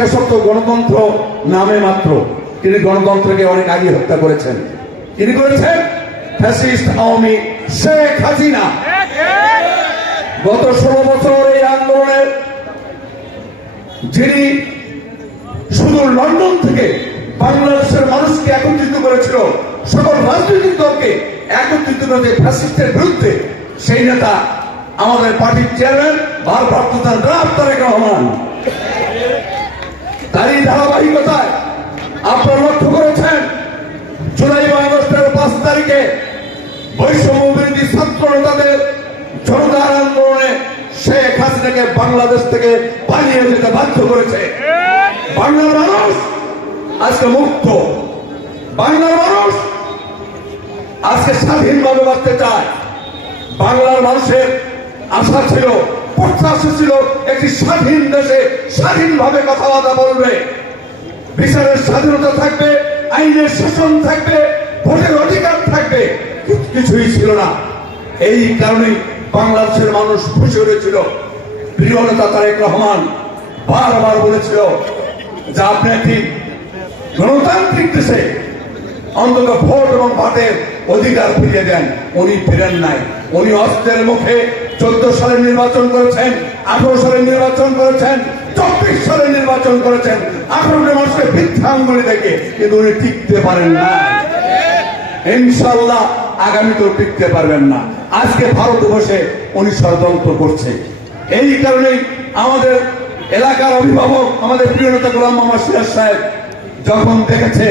থাকা গণতন্ত্র নামে মাত্র। তিনি গণতন্ত্রকে অনেক আগে হত্যা করেছেন। তিনি করেছেন শেখ হাসিনা। গত ষোলো বছর এই আন্দোলনের যিনি শুধু লন্ডন থেকে বাংলাদেশের মানুষকে একত্রিত করেছিল, সকল রাজনৈতিক দলকে একত্রিত করেছে ফ্যাসিস্টের বিরুদ্ধে, সেই নেতা আমাদের পার্টির চেয়ারম্যান, ভারপ্রাপ্ত জনাব তারেক রহমান। তারই ধারাবাহিকতায় আপনারা লক্ষ্য করেছেন, জুলাই আগস্টের পাঁচ তারিখে বৈষম্য বিরোধী ছাত্র নেতাদের জনতার আন্দোলনে শেখ হাসিনাকে বাংলাদেশ থেকে পালিয়ে যেতে বাধ্য করেছে। বাংলার মানুষ আজকে মুক্ত। বাংলার মানুষ আজকে স্বাধীনভাবে বাঁচতে চায়। বাংলার মানুষের আশা ছিল প্রত্যাশা ছিল, একটি স্বাধীন দেশে স্বাধীনভাবে কথাবার্তা বলবে। বিচারের স্বাধীনতা থাকবে, আইনের শাসন থাকবে, ভোটের অধিকার থাকবে কিছুই ছিল না। এই কারণেই বাংলাদেশের মানুষ খুশি হয়েছিল। প্রিয় তারেক রহমান বারবার বলেছিল যে আপনি একটি গণতান্ত্রিক দেশে অন্তত ভোট এবং ভাতের অধিকার ফিরিয়ে দেন। উনি ফিরেন নাই। উনি অস্ত্রের মুখে চোদ্দ সালে নির্বাচন করেছেন, আঠারো সালে নির্বাচন করেছেন, চব্বিশ সালে নির্বাচন করেছেন আঠারোটি মানুষকে বৃদ্ধাঙ্গুলি দেখে কিন্তু উনি টিকতে পারেন না। ইনশাল্লাহ আগামীতেও টিকতে পারবেন না। আজকে ভারতে বসে উনি ষড়যন্ত্র করছে। এই কারণেই আমাদের এলাকার অভিভাবক, আমাদের প্রিয় নেতা গোলাম মোহাম্মদ সাহেব যখন দেখেছে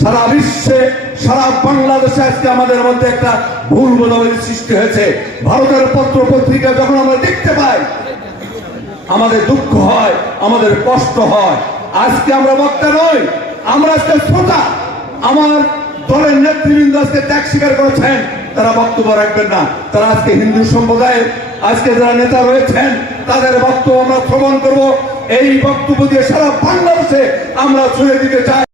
সারা বিশ্বে, সারা বাংলাদেশে আজকে আমাদের মধ্যে একটা ভুল বোঝাবুঝি সৃষ্টি হয়েছে। ভারতের পত্র পত্রিকা যখন আমরা দেখতে পাই, আমাদের দুঃখ হয়, আমাদের কষ্ট হয়। আজকে আমরা বক্তা নই, আমরা আজকে শ্রোতা। আমার দলের নেতৃবৃন্দ আজকে ত্যাগ স্বীকার করেছেন, তারা বক্তব্য রাখবেন না। তারা আজকে হিন্দু সম্প্রদায়ের, আজকে যারা নেতা রয়েছেন, তাদের বক্তব্য আমরা শ্রবণ করব। এই বক্তব্য দিয়ে সারা বাংলাদেশে আমরা ছুড়ে দিতে চাই।